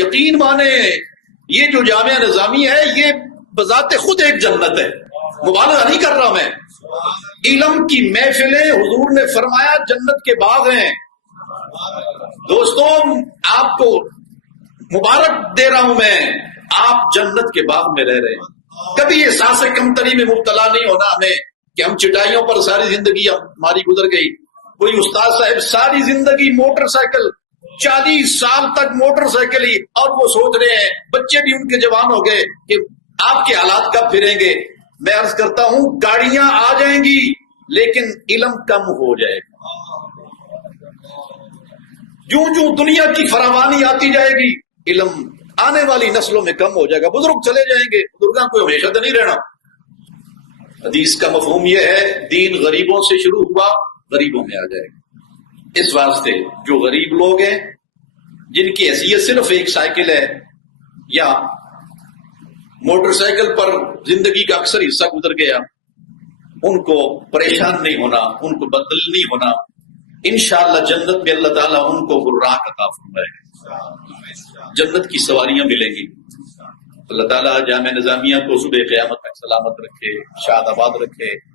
یقین مانے یہ جو جامعہ نظامیہ ہے یہ بذات خود ایک جنت ہے، مبالغہ نہیں کر رہا میں۔ علم کی محفلیں حضور نے فرمایا جنت کے باغ ہیں۔ دوستوں آپ کو مبارک دے رہا ہوں میں، آپ جنت کے باغ میں رہ رہے ہیں۔ کبھی احساس کمتری میں مبتلا نہیں ہونا ہمیں کہ ہم چٹائیوں پر ساری زندگی ہماری گزر گئی۔ کوئی استاد صاحب ساری زندگی موٹر سائیکل، 40 سال تک موٹر سائیکل ہی، اور وہ سوچ رہے ہیں، بچے بھی ان کے جوان ہو گئے کہ آپ کے حالات کب پھریں گے۔ میں عرض کرتا ہوں گاڑیاں آ جائیں گی لیکن علم کم ہو جائے گا۔ جوں جوں دنیا کی فراوانی آتی جائے گی علم آنے والی نسلوں میں کم ہو جائے گا، بزرگ چلے جائیں گے، بزرگاں کو ہمیشہ تو نہیں رہنا۔ حدیث کا مفہوم یہ ہے دین غریبوں سے شروع ہوا غریبوں میں آ جائے گا۔ اس واسطے جو غریب لوگ ہیں جن کی حیثیت صرف ایک سائیکل ہے یا موٹر سائیکل پر زندگی کا اکثر حصہ گزر گیا، ان کو پریشان نہیں ہونا، ان کو بدل نہیں ہونا۔ انشاءاللہ جنت میں اللہ تعالیٰ ان کو براق عطا فرمائے گا، جنت کی سواریاں ملیں گی۔ اللہ تعالیٰ جامعہ نظامیہ کو صبح قیامت تک سلامت رکھے، شاد آباد رکھے۔